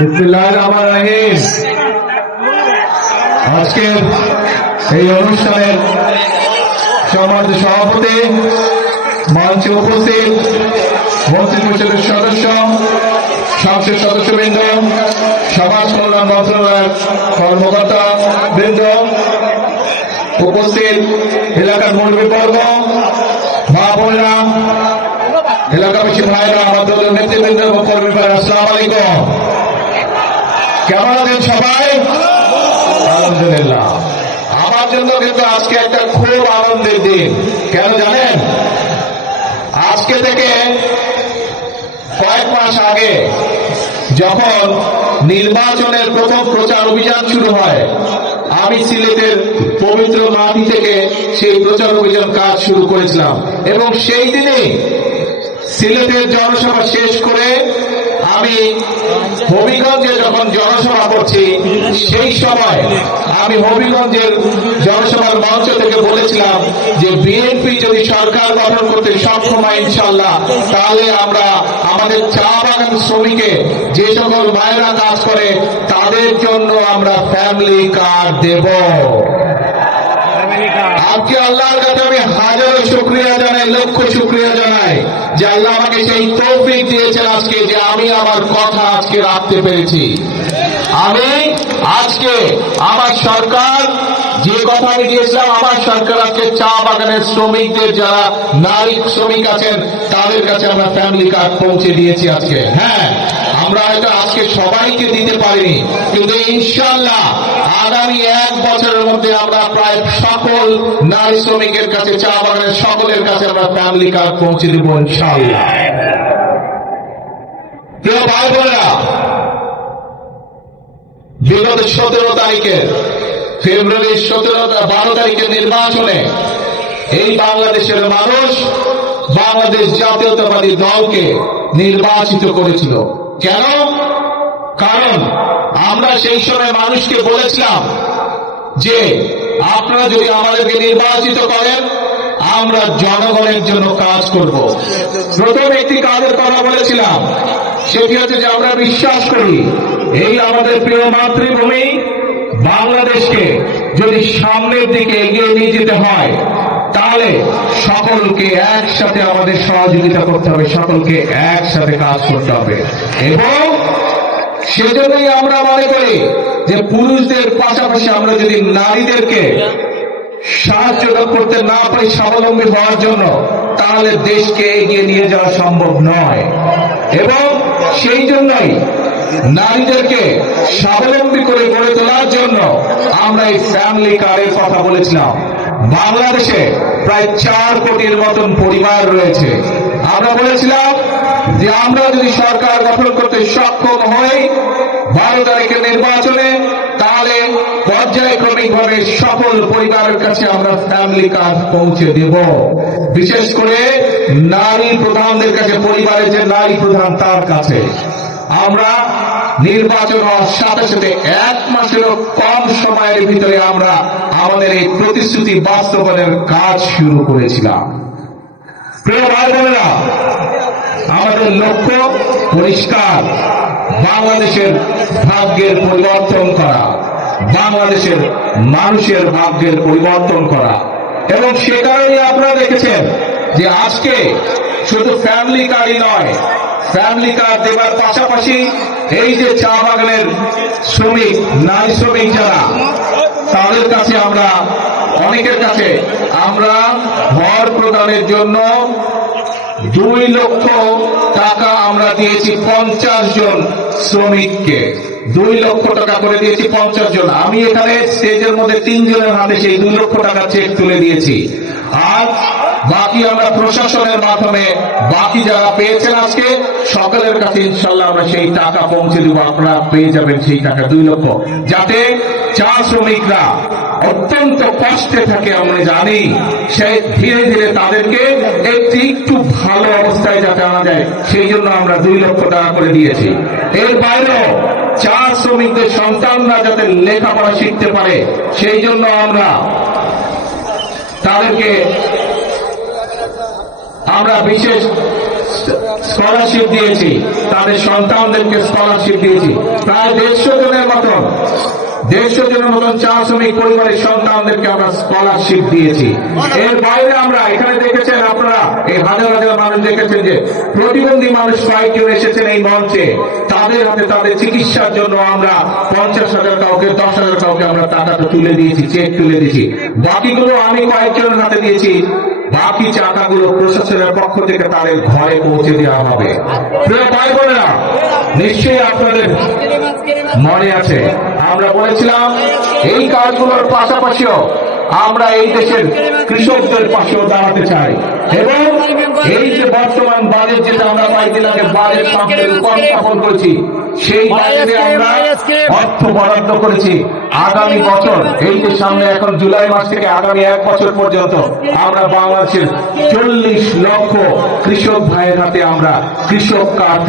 বিসমিল্লাহির রহমানির রহিম। আজকের এই অনুষ্ঠানের সম্মানিত সভাপতি, মঞ্চে উপস্থিত মন্ত্রী পরিষদের সদস্য, সংসদ সদস্যবৃন্দ, সমাজ কল্যাণ মন্ত্রণালয়ের কর্মকর্তা বৃন্দ, উপস্থিত এলাকার মুরব্বীবর্গ, মা বোনেরা, এলাকাবাসী ভাইরা, আমাদের নেতৃবৃন্দ এবং কর্মী ভাইরা, আসসালামু আলাইকুম। কেমন আছেন সবাই? আলহামদুলিল্লাহ। আমার জন্য কিন্তু আজকে একটা খুব আনন্দের দিন। কেন জানেন? আজকে থেকে কয়েক মাস আগে যখন নির্বাচনের প্রথম প্রচার অভিযান শুরু হয়, আমি সিলেটের পবিত্র মাটি থেকে সেই প্রচার অভিযান কাজ শুরু করেছিলাম এবং সেই দিনে সিলেটের জনসভা শেষ করে আমি হবিগঞ্জে যখন জনসভা করছি, সেই সময় আমি হবিগঞ্জের জনসভার মঞ্চ থেকে বলেছিলাম যে বিএনপি যদি সরকার গঠন করতে সক্ষম হয় ইনশাআল্লাহ, তাহলে আমরা আমাদের চা বাগান শ্রমিকে যে সকল মায়েরা কাজ করে তাদের জন্য আমরা ফ্যামিলি কার্ড দেব। আজকে আল্লাহর কাছে আমি হাজারো শুকরিয়া জানাই, লক্ষ শুকরিয়া জানাই যে আল্লাহ আমাকে সেই তৌফিক দিয়েছেন আজকে, যে আমি আমার কথা আজকে রাখতে পেরেছি। আমি আজকে আমার সরকার যে কথা আমি দিয়েছিলাম, আমার সরকার আজকে চা বাগানের শ্রমিকদের, যারা নারী শ্রমিক আছেন, তাদের কাছে আমরা ফ্যামিলি কার্ড পৌঁছে দিয়েছি আজকে। হ্যাঁ, আমরা হয়তো আজকে সবাইকে দিতে পারিনি, কিন্তু ইনশাআল্লাহ আগামী 1 বছরের মধ্যে আমরা প্রায় সকল নারী শ্রমিকের কাছে, চা বাগানের সকলের কাছে আমরা ফ্যামিলি কার্ড পৌঁছে দেব ইনশাআল্লাহ। প্রিয় ভাই বোনেরা, বিগত 17 তারিখের ফেব্রুয়ারির 12 তারিখের নির্বাচনে এই বাংলাদেশের মানুষ বাংলাদেশ জাতীয়তাবাদী দলকে নির্বাচিত করেছিল। কেন? কারণ আমরা সেই সময় মানুষকে বলেছিলাম যে আপনারা যদি আমাদেরকে নির্বাচিত করেন, আমরা জনগণের জন্য কাজ করব। প্রথম একটি কাজের কথা বলেছিলাম, সেটি হচ্ছে যে আমরা বিশ্বাস করি এই আমাদের প্রিয় মাতৃভূমি বাংলাদেশকে যদি সামনের দিকে এগিয়ে নিয়ে যেতে হয়, তাহলে সকলকে একসাথে আমাদের সহযোগিতা করতে হবে, সকলকে একসাথে কাজ করতে হবে। এবং সেজন্যই আমরা মনে করি যে পুরুষদের পাশাপাশি আমরা যদি নারীদেরকে সাহায্য করতে না পারি স্বাবলম্বী হওয়ার জন্য, তাহলে দেশকে এগিয়ে নিয়ে যাওয়া সম্ভব নয়। এবং সেই জন্যই নারীদেরকে স্বাবলম্বী করে গড়ে তোলার জন্য আমরা এই ফ্যামিলি কার্ডের কথা বলেছিলাম। বাংলাদেশে প্রায় 4 কোটির মতন পরিবার রয়েছে। আমরা বলেছিলাম যে আমরা যদি সরকার গঠন করতে সক্ষম হই 12 তারিখের নির্বাচনে, তাহলে পর্যায়ক্রমিকভাবে সকল পরিবারের কাছে আমরা ফ্যামিলি কার্ড পৌঁছে দেব। বিশেষ করে নারী প্রধানদের কাছে, পরিবারের যে নারী প্রধান তার কাছে আমরা নির্বাচন হওয়ার সাথে সাথে 1 মাসেরও কম সময়ের ভিতরে আমরা আমাদের এই প্রতিশ্রুতি বাস্তবায়নের কাজ শুরু করেছিলাম। প্রিয় ভাই বোনেরা, আমাদের লক্ষ্য পরিষ্কার, বাংলাদেশের ভাগ্যের পরিবর্তন করা, বাংলাদেশের মানুষের ভাগ্যের পরিবর্তন করা। এবং সে কারণে আপনারা দেখেছেন যে আজকে শুধু ফ্যামিলি কার্ডই নয়, ফ্যামিলি কার্ড দেওয়ার পাশাপাশি এই যে চা বাগানের শ্রমিক, নারী শ্রমিক যারা, তাদের কাছে আমরা, অনেকের কাছে আমরা ঘর প্রদানের জন্য 2 লক্ষ টাকা আমরা দিয়েছি 50 জন শ্রমিককে। 2 লক্ষ টাকা করে দিয়েছি 50 জন। আমি এখানে স্টেজের মধ্যে 3 জনের হাতে সেই 2 লক্ষ টাকা চেক তুলে দিয়েছি। আর বাকি আমরা প্রশাসনের মাধ্যমে বাকি যারা পেয়েছেন আজকে সকলের কাছে ইনশাআল্লাহ আমরা সেই টাকা পৌঁছে দেব। আপনারা পেয়ে যাবেন সেই টাকা 2 লক্ষ, যাতে চা শ্রমিকরা অত্যন্ত কষ্টে থাকে আমরা জানি, সেই ধীরে ধীরে তাদেরকে একটু ভালো অবস্থায় যাতে আনা যায়, সেই জন্য আমরা 2 লক্ষ টাকা করে দিয়েছি। এর বাইরেও চা শ্রমিকদের সন্তানরা যাতে লেখাপড়া শিখতে পারে, সেই জন্য আমরা তাদেরকে বিশেষ স্কলারশিপ দিয়েছি, তাদের সন্তানদেরকে স্কলারশিপ দিয়েছি। প্রায় 150 জনের মতন চা শ্রমিক পরিবারের সন্তানদেরকে আমরা স্কলারশিপ দিয়েছি। এর বাইরে আমরা এখানে দেখেছেন, আপনারা এই হাজার হাজার মানুষ দেখেছেন যে প্রতিবন্ধী মানুষ কয়েকজন এসেছেন এই মঞ্চে, তাদের হাতে তাদের চিকিৎসার জন্য আমরা 50,000 কাউকে 10,000 কাউকে আমরা টাকাটা তুলে দিয়েছি, চেক তুলে দিয়েছি। বাকিগুলো আমি কয়েকজনের হাতে দিয়েছি, বাকি টাকাগুলো প্রশাসনের পক্ষ থেকে তাদের ঘরে পৌঁছে দেওয়া হবে। প্রিয় ভাই বোনেরা, নিশ্চয়ই আপনাদের মনে আছে আমরা বলেছিলাম এই কাজগুলোর পাশাপাশিও আমরা এই দেশের কৃষকদের পাশেও দাঁড়াতে চাই, এবং এই যে বর্তমান বাজেট যেটা আমরা কয়েকদিন আগে বাজেট উপস্থাপন করেছি, সেই বাজেটে আমরা অর্থ বরাদ্দ করেছি আগামী বছর, এই যে সামনে এখন জুলাই মাস থেকে আগামী 1 বছর পর্যন্ত আমরা বাংলাদেশের 40 লক্ষ কৃষক ভাইয়ের হাতে আমরা কৃষক কার্ড